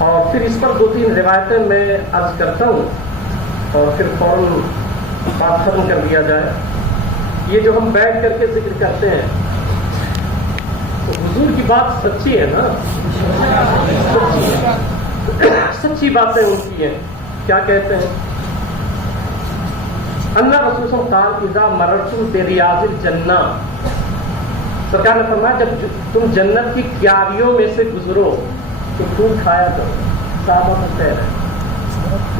اور پھر اس پر 2-3 روایتیں میں عرض کرتا ہوں اور پھر فوراً بات ختم کر دیا جائے. یہ جو ہم بیٹھ کر کے ذکر کرتے ہیں تو حضور کی بات سچی ہے نا, سچی باتیں ان کی ہیں. کیا کہتے ہیں؟ اللہ رسول صلی اللہ علیہ وسلم اذا مررتم بریاض الجنہ, سرکار نے فرمایا جب تم جنت کی کیاریوں میں سے گزرو تو خوب کھایا کرو. صحابہ کہتے ہیں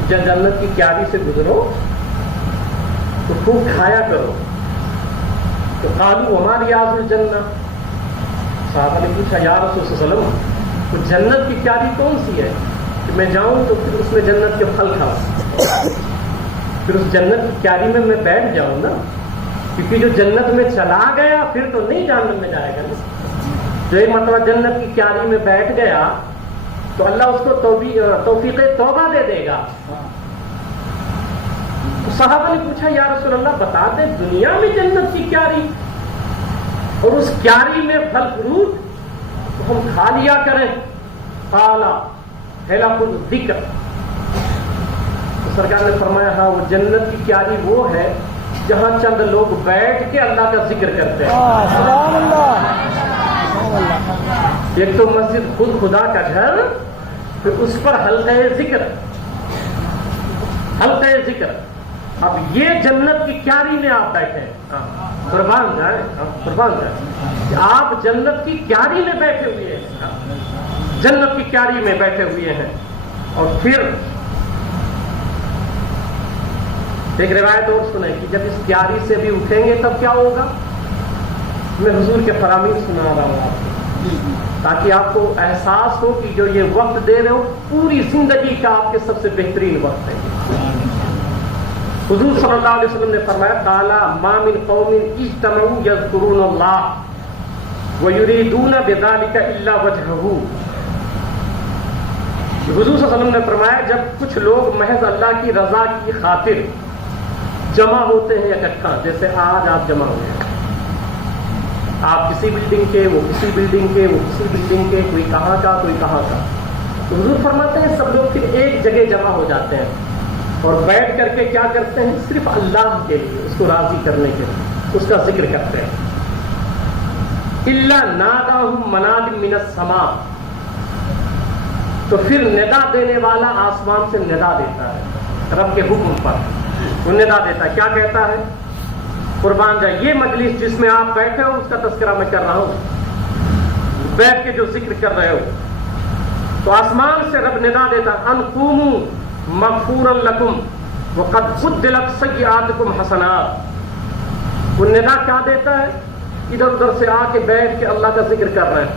جب جنت کی کیاری سے گزرو تو خوب کھایا کرو. تو قالوا وما ریاض الجنہ, صحابہ نے پوچھا یا رسول صلی اللہ علیہ وسلم تو جنت کی کیاری کون سی ہے کہ میں جاؤں تو پھر اس میں جنت کے پھل کھاؤں, پھر اس جنت کی کیاری میں بیٹھ جاؤں نا, کیونکہ جو جنت میں چلا گیا پھر تو نہیں جہنم میں جائے گا نا. جو ایک مرتبہ جنت کی کیاری میں بیٹھ گیا تو اللہ اس کو توفیق توبہ دے دے گا. تو صحابہ نے پوچھا یا رسول اللہ بتا دیں دنیا میں جنت کی کیاری اور اس کیاری میں پھل فروٹ تو ہم کھا لیا کریں. قالا حلق الذکر, تو سرکار نے فرمایا ہاں وہ جنت کی کیاری وہ ہے جہاں چند لوگ بیٹھ کے اللہ کا ذکر کرتے ہیں. ایک تو مسجد خود خدا کا گھر, پھر اس پر حلقہ ذکر. اب یہ جنت کی کیاری میں آپ بیٹھے ہیں, قربان جائیں آپ جنت کی کیاری میں بیٹھے ہوئے ہیں, جنت کی کیاری میں بیٹھے ہوئے ہیں. اور پھر ایک روایت اور سنیں کہ جب اس کیاری سے بھی اٹھیں گے تب کیا ہوگا. میں حضور کے فرامین سنا رہا ہوں آپ کو تاکہ آپ کو احساس ہو کہ جو یہ وقت دے رہے ہو پوری زندگی کا آپ کے سب سے بہترین وقت ہے. حضور صلی اللہ علیہ وسلم نے فرمایا قال ما من قوم اجتمعوا یذکرون اللہ ویریدون بذلک الا وجہہ. حضور صلی اللہ علیہ وسلم نے فرمایا جب کچھ لوگ محض اللہ کی رضا کی خاطر جمع ہوتے ہیں اکٹھا, جیسے آج آپ جمع ہوئے ہیں, آپ کسی بلڈنگ کے, وہ کسی بلڈنگ کے, وہ کسی بلڈنگ کے, کوئی کہاں کا کوئی کہاں کا, تو حضور فرماتے ہیں سب لوگ پھر ایک جگہ جمع ہو جاتے ہیں اور بیٹھ کر کے کیا کرتے ہیں صرف اللہ کے لیے, اس کو راضی کرنے کے لیے اس کا ذکر کرتے ہیں. الا ناداہم مناد من السماء, تو پھر ندا دینے والا آسمان سے ندا دیتا ہے رب کے حکم پر, وہ ندا دیتا ہے. کیا کہتا ہے؟ قربان جائے یہ مجلس جس میں آپ بیٹھے ہو اس کا تذکرہ میں کر رہا ہوں, بیٹھ کے جو ذکر کر رہے ہو, تو آسمان سے رب ندا دیتا ان قوموا مغفورا لکم وقد بدلت سیئاتکم حسنات. وہ ندا کیا دیتا ہے؟ ادھر ادھر سے آ کے بیٹھ کے اللہ کا ذکر کر رہے ہیں.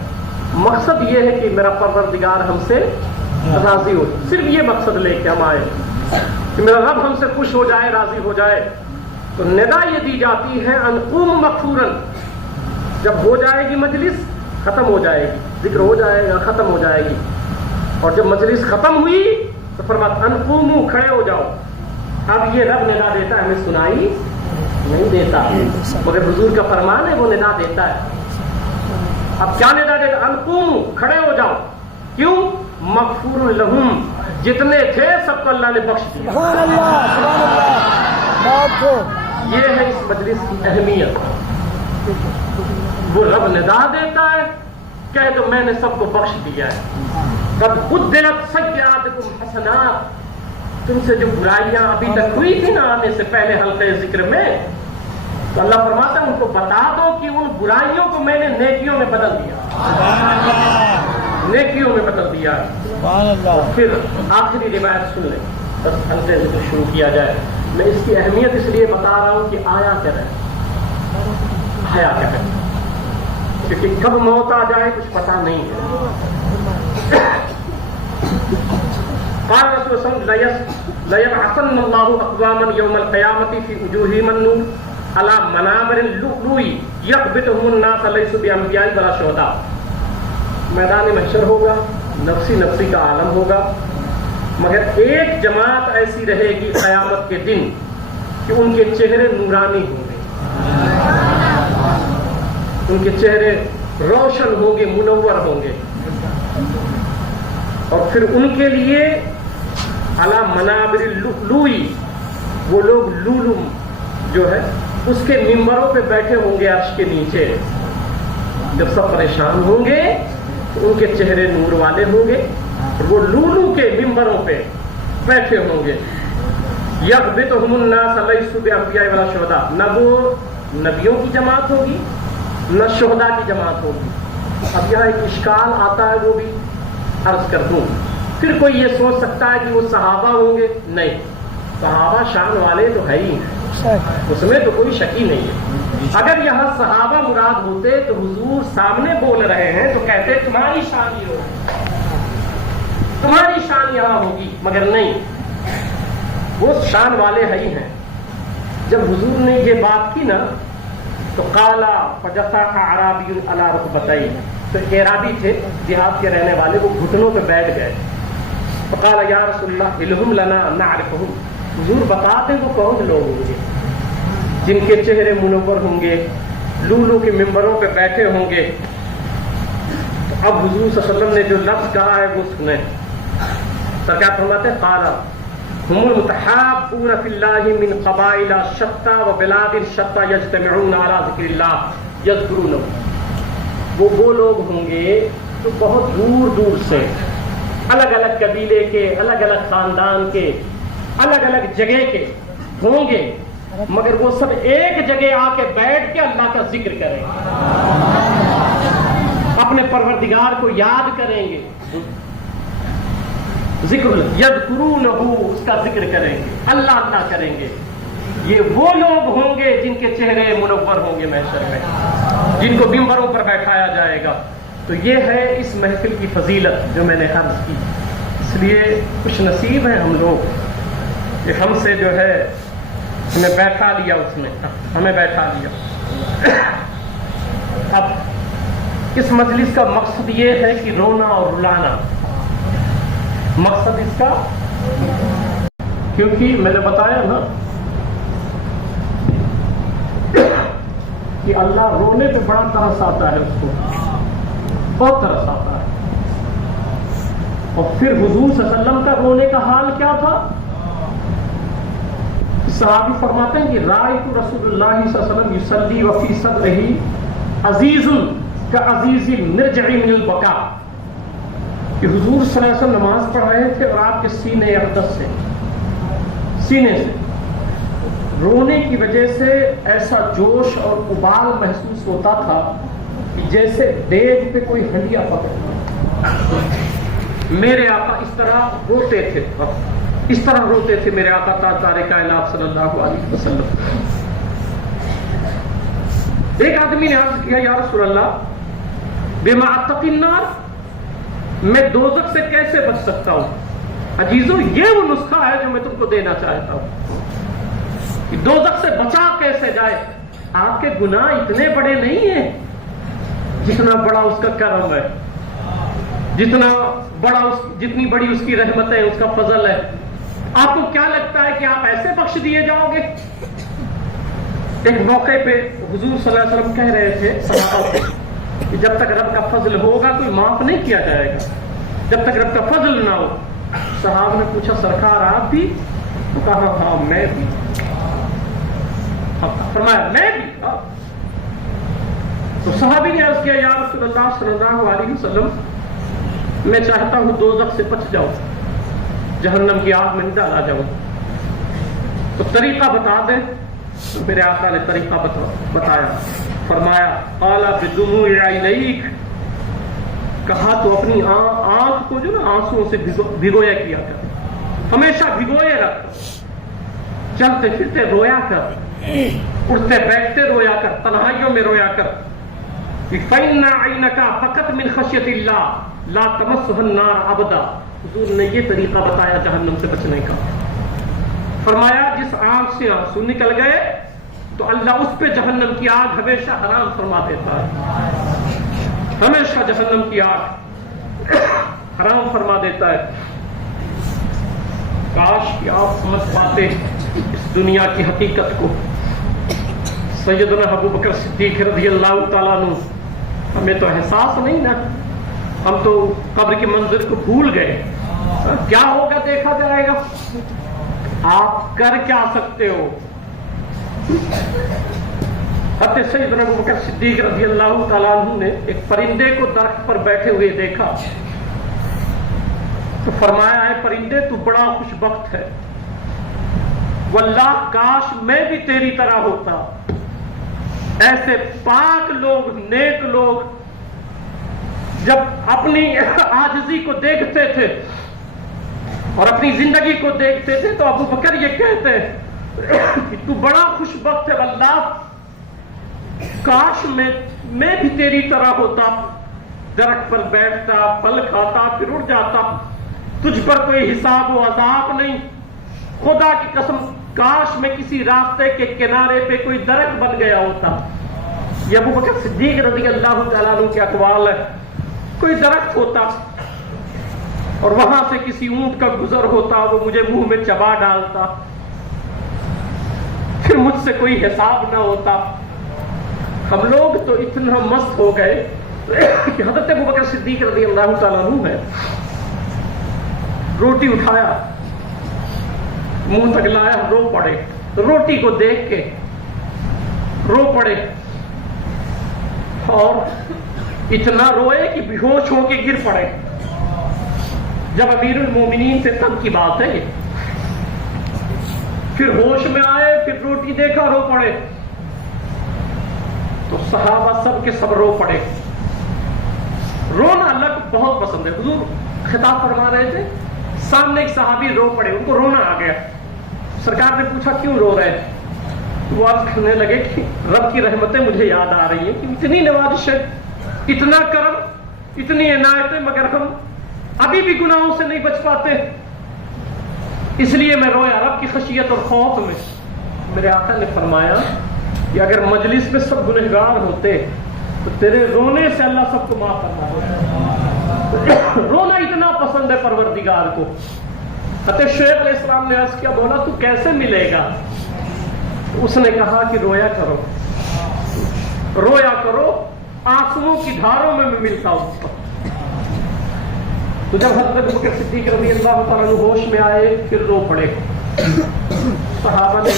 مقصد یہ ہے کہ میرا پروردگار ہم سے راضی ہو, صرف یہ مقصد لے کے ہم آئے کہ میرا رب ہم سے خوش ہو جائے, راضی ہو جائے. تو ندا یہ دی جاتی ہے ان قوم مغفورا, جب ہو جائے گی مجلس ختم ہو جائے گی, ذکر ہو جائے گا ختم ہو جائے گی, اور جب مجلس ختم ہوئی تو فرماتا ان قوموا کھڑے ہو جاؤ. اب یہ رب ندا دیتا ہے, ہمیں سنائی نہیں دیتا, مگر حضور کا فرمان ہے وہ ندا دیتا ہے. اب کیا ندا دیتا؟ ان قوموا کھڑے ہو جاؤ. کیوں؟ مغفور لہم, جتنے تھے سب کو اللہ نے بخش دیا. سبحان اللہ, سبحان اللہ. یہ ہے اس مجلس کی اہمیت. وہ رب ندا دیتا ہے, کہہ تو میں نے سب کو بخش دیا ہے. قد بدلت سیئاتکم حسنات, تم سے جو برائیاں ابھی تک ہوئی تھی نا آنے سے پہلے حلقے ذکر میں, تو اللہ فرماتا ہے ان کو بتا دو کہ ان برائیوں کو میں نے نیکیوں میں بدل دیا, نیکیوں میں بدل دیا. پھر آخری روایت سن لیں, بس حلقے ذکر شروع کیا جائے. میں اس کی اہمیت اس لیے بتا رہا ہوں کہ آیا کیا ہے, کیونکہ کب موت آ جائے کچھ پتا نہیں ہے. قال رسول اللہ صلی اللہ علیہ وسلم لیبعثن اللہ اقواما یوم القیامۃ فی وجوہہم النور علی منابر اللؤلؤ یقبضهم الناس لیسوا بانبیاء ولا شہداء. میدان محشر ہوگا, نفسی نفسی کا عالم ہوگا, مگر ایک جماعت ایسی رہے گی قیامت کے دن کہ ان کے چہرے نورانی ہوں گے, ان کے چہرے روشن ہوں گے, منور ہوں گے. اور پھر ان کے لیے علی منابر اللؤلؤی، وہ لوگ لولو جو ہے اس کے ممبروں پہ بیٹھے ہوں گے عرش کے نیچے. جب سب پریشان ہوں گے تو ان کے چہرے نور والے ہوں گے اور وہ لولو کے ممبروں پہ بیٹھے ہوں گے. یغبطہم الناس لیسوا بانبیاء ولا شہداء، نہ وہ نبیوں کی جماعت ہوگی نہ شہداء کی جماعت ہوگی. اب یہاں ایک اشکال آتا ہے، وہ بھی عرض کر دوں. پھر کوئی یہ سوچ سکتا ہے کہ وہ صحابہ ہوں گے. نہیں، صحابہ شان والے تو ہے ہی ہیں، اس میں تو کوئی شک ہی نہیں ہے. اگر یہاں صحابہ مراد ہوتے تو حضور سامنے بول رہے ہیں تو کہتے تمہاری شان ہی ہوگی، تمہاری شان یہاں ہوگی، مگر نہیں، وہ شان والے ہی ہیں. جب حضور نے یہ بات کی نا تو قالا فجثا اعرابی علی رکبتیہ، تو اعرابی تھے دیہات کے رہنے والے، وہ گھٹنوں پہ بیٹھ گئے. فقال یا رسول اللہ الہم لنا نعرفہم، حضور بتا دیں وہ کون لوگ ہوں گے جن کے چہرے منور ہوں گے، لولو کے ممبروں پہ بیٹھے ہوں گے. تو اب حضور صلی اللہ علیہ وسلم نے جو لفظ کہا ہے وہ سنیں. سرکار فرماتے ہیں قال هم المتحابون فی اللہ من قبائل شتى وبلاد شتى یجتمعون علی ذکر اللہ یذکرونہ، وہ لوگ ہوں گے جو بہت دور دور سے، الگ الگ قبیلے کے، الگ الگ خاندان کے، الگ الگ جگہ کے ہوں گے، مگر وہ سب ایک جگہ آ کے بیٹھ کے اللہ کا ذکر کریں گے، اپنے پروردگار کو یاد کریں گے. ذکر یذکرونہ، اس کا ذکر کریں گے، اللہ اللہ کریں گے. یہ وہ لوگ ہوں گے جن کے چہرے منور ہوں گے محشر میں، جن کو ممبروں پر بیٹھایا جائے گا. تو یہ ہے اس محفل کی فضیلت جو میں نے عرض کی. اس لیے خوش نصیب ہیں ہم لوگ کہ ہم سے جو ہے ہمیں بیٹھا لیا، اس نے ہمیں بیٹھا لیا. اب اس مجلس کا مقصد یہ ہے کہ رونا اور رلانا، مقصد اس کا، کیونکہ میں نے بتایا نا کہ اللہ رونے پہ بڑا ترس آتا ہے، اس کو بہت ترس آتا ہے. اور پھر حضور صلی اللہ علیہ وسلم کا رونے کا حال کیا تھا؟ صحابی فرماتے ہیں کہ رأیت رسول اللہ صلی اللہ علیہ وسلم یصلی وفی صدرہ عزیز کعزیز المرجع من البکا، کہ حضور صلی اللہ علیہ وسلم نماز پڑھ رہے تھے اور آپ کے سینے اقدس سے، سینے سے رونے کی وجہ سے ایسا جوش اور ابال محسوس ہوتا تھا کہ جیسے دیگ پہ کوئی ہنڈیا پکڑ. میرے آقا اس طرح روتے تھے، اس طرح روتے تھے میرے آقا تاجدار کائنات صلی اللہ علیہ وسلم. ایک آدمی نے عرض کیا یا رسول اللہ بما اتقی النار، میں دوزخ سے کیسے بچ سکتا ہوں؟ عزیزو یہ وہ نسخہ ہے جو میں تم کو دینا چاہتا ہوں کہ دوزخ سے بچا کیسے جائے. آپ کے گناہ اتنے بڑے نہیں ہیں جتنا بڑا اس کا کرم ہے، جتنی بڑی اس کی رحمت ہے، اس کا فضل ہے. آپ کو کیا لگتا ہے کہ آپ ایسے بخش دیے جاؤ گے؟ ایک موقع پہ حضور صلی اللہ علیہ وسلم کہہ رہے تھے صحابہ کو کہ جب تک رب کا فضل ہوگا کوئی معاف نہیں کیا جائے گا، جب تک رب کا فضل نہ ہو. صحابہ نے پوچھا سرکار آپ بھی؟ تو کہا ہاں میں بھی. فرمایا میں بھی. تو صحابی نے عرض کیا یا رسول اللہ صلی اللہ علیہ وسلم میں چاہتا ہوں دوزخ سے بچ جاؤں، جہنم کی آگ میں نہ ڈالا جاؤں، تو طریقہ بتا دیں. تو میرے آقا نے طریقہ بتایا. فرمایا قال بدموع عینیک، کہا تو اپنی آنکھ کو جو نا آنسوؤں سے بھگویا کیا کر، ہمیشہ بھگوئے رکھ، چلتے پھرتے رویا کر، اٹھتے بیٹھتے رویا کر، تنہائیوں میں رویا کر. فإن عینک فقط من خشیت اللہ لا تمسہ النار ابدا. حضور نے یہ طریقہ بتایا جہنم سے بچنے کا. فرمایا جس آنکھ سے آنسو نکل گئے تو اللہ اس پہ جہنم کی آگ ہمیشہ حرام فرما دیتا ہے، ہمیشہ جہنم کی آگ حرام فرما دیتا ہے. کاش کہ آپ سمجھ پاتے اس دنیا کی حقیقت کو. سیدنا ابو بکر صدیق رضی اللہ تعالیٰ عنہ، ہمیں تو احساس نہیں نا ہم تو قبر کے منظر کو بھول گئے، کیا ہوگا دیکھا جائے گا، آپ کر کیا سکتے ہو؟ حضرت سیدنا ابو بکر صدیق رضی اللہ تعالیٰ عنہ نے ایک پرندے کو درخت پر بیٹھے ہوئے دیکھا تو فرمایا، اے پرندے تو بڑا خوش بخت ہے، واللہ کاش میں بھی تیری طرح ہوتا۔ ایسے پاک لوگ، نیک لوگ جب اپنی عاجزی کو دیکھتے تھے اور اپنی زندگی کو دیکھتے تھے تو ابو بکر یہ کہتے کہ تو بڑا خوش بخت ہے، واللہ کاش میں بھی تیری طرح ہوتا، درخت پر بیٹھتا، پھل کھاتا، پھر اڑ جاتا، تجھ پر کوئی حساب و عذاب نہیں، خدا کی قسم کاش میں کسی راستے کے کنارے پہ کوئی درخت بن گیا ہوتا۔ یہ ابو بکر صدیق رضی اللہ تعالیٰ عنہ کے اقوال ہے۔ کوئی درخت ہوتا اور وہاں سے کسی اونٹ کا گزر ہوتا، وہ مجھے منہ میں چبا ڈالتا، پھر مجھ سے کوئی حساب نہ ہوتا۔ ہم لوگ تو اتنا مست ہو گئے کہ حضرت ابو بکر صدیق رضی اللہ تعالیٰ عنہ ہے، روٹی اٹھایا، منہ تک لایا، رو پڑے، روٹی کو دیکھ کے رو پڑے اور اتنا روئے کہ بے ہوش ہو کے گر پڑے۔ جب امیر المومنین سے تب کی بات ہے یہ، پھر ہوش میں آئے، پھر روٹی دیکھا، رو پڑے، تو صحابہ سب کے سب رو پڑے۔ رونا اللہ کو بہت پسند ہے۔ حضور خطاب فرما رہے تھے، سامنے ایک صحابی رو پڑے، ان کو رونا آ گیا۔ سرکار نے پوچھا کیوں رو رہے ہیں؟ وہ عرض کرنے لگے کہ رب کی رحمتیں مجھے یاد آ رہی ہیں کہ اتنی نوازش ہے، اتنا کرم، اتنی عنایتیں، مگر ہم ابھی بھی گناہوں سے نہیں بچ پاتے، اس لیے میں رویا رب کی خشیت اور خوف میں۔ میرے آقا نے فرمایا کہ اگر مجلس میں سب گنہگار ہوتے تو تیرے رونے سے اللہ سب کو معاف فرما دیتا۔ رونا اتنا پسند ہے پروردگار کو۔ حضرت شعیب علیہ السلام نے عرض کیا، بولا تو کیسے ملے گا؟ اس نے کہا کہ رویا کرو، رویا کرو، آنسوؤں کی دھاروں میں ملتا ہوں۔ تو جب حضرت بکر صدیق رضی اللہ تعالیٰ عنہ ہوش میں آئے، پھر رو پڑے۔ صحابہ نے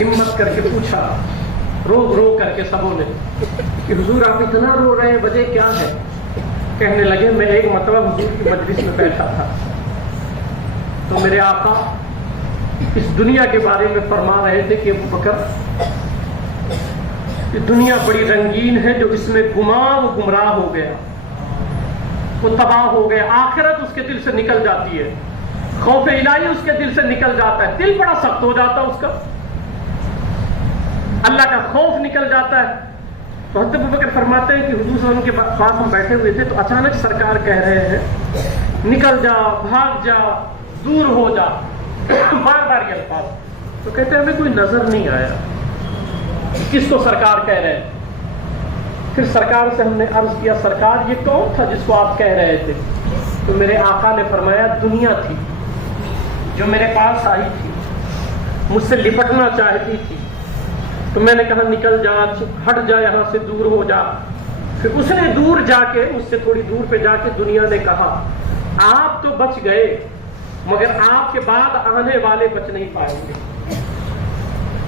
ہمت کر کے پوچھا، رو کر کے سبوں نے، کہ حضور آپ اتنا رو رہے ہیں، وجہ کیا ہے؟ کہنے لگے، میں ایک مرتبہ حضور کی مجلس میں بیٹھا تھا تو میرے آقا اس دنیا کے بارے میں فرما رہے تھے کہ ابو بکر، یہ دنیا بڑی رنگین ہے، جو اس میں گماں وہ گمراہ ہو گیا، وہ تباہ ہو گیا، آخرت اس کے دل سے نکل جاتی ہے، خوف الہی اس کے دل سے نکل جاتا ہے، دل بڑا سخت ہو جاتا ہے اس کا، اللہ کا خوف نکل جاتا ہے۔ تو حضرت ابوبکر فرماتے ہیں کہ حضور صلی اللہ علیہ وسلم کے پاس ہم بیٹھے ہوئے تھے تو اچانک سرکار کہہ رہے ہیں، نکل جا، بھاگ جا، دور ہو جا، بار بار یہ الفاظ۔ تو کہتے ہیں ہمیں کوئی نظر نہیں آیا کس کو سرکار کہہ رہے ہیں۔ پھر سرکار سے ہم نے عرض کیا، سرکار یہ کون تھا جس کو آپ کہہ رہے تھے؟ تو میرے آقا نے فرمایا، دنیا تھی جو میرے پاس آئی تھی، مجھ سے لپٹنا چاہتی تھی، تو میں نے کہا نکل جا، ہٹ جا، یہاں سے دور ہو جا۔ پھر اس نے دور جا کے، مجھ سے تھوڑی دور پہ جا کے دنیا نے کہا، آپ تو بچ گئے مگر آپ کے بعد آنے والے بچ نہیں پائیں گے،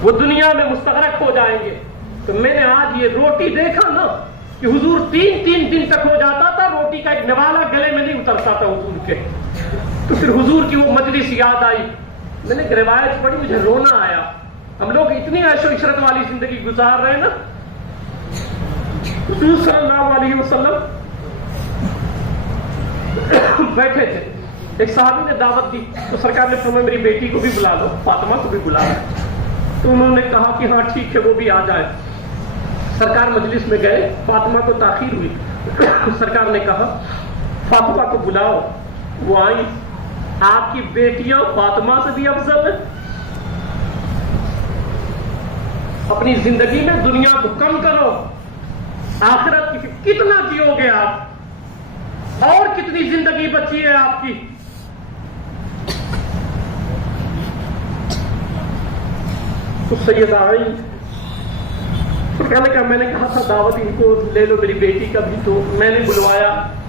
وہ دنیا میں مستغرق ہو جائیں گے۔ تو میں نے آج یہ روٹی دیکھا نا کہ حضور تین دن تک ہو جاتا تھا، روٹی کا ایک نوالا گلے میں نہیں اترتا تھا حضور کے۔ تو پھر حضور کی وہ مجلس یاد آئی، میں نے روایت پڑھی، مجھے رونا آیا۔ ہم لوگ اتنی عیش و عشرت والی زندگی گزار رہے ہیں نا۔ حضور صلی اللہ علیہ وسلم بیٹھے تھے، ایک صحابی نے دعوت دی تو سرکار نے فرمایا میری بیٹی کو بھی بلا لو، فاطمہ کو بھی بلا لو۔ تو انہوں نے کہا کہ ہاں ٹھیک ہے، وہ بھی آ جائے۔ سرکار مجلس میں گئے، فاطمہ کو تاخیر ہوئی، سرکار نے کہا فاطمہ کو بلاؤ، وہ آئی۔ آپ کی بیٹیاں فاطمہ سے بھی افضل ہیں۔ اپنی زندگی میں دنیا کو کم کرو، آخرت کی کتنا جیو گے آپ، اور کتنی زندگی بچی ہے آپ کی۔ تو سیدہ آئی، میں نے کہا تھا دعوت ان کو لے لو، میری بیٹی کا بھی، تو میں نے بلوایا،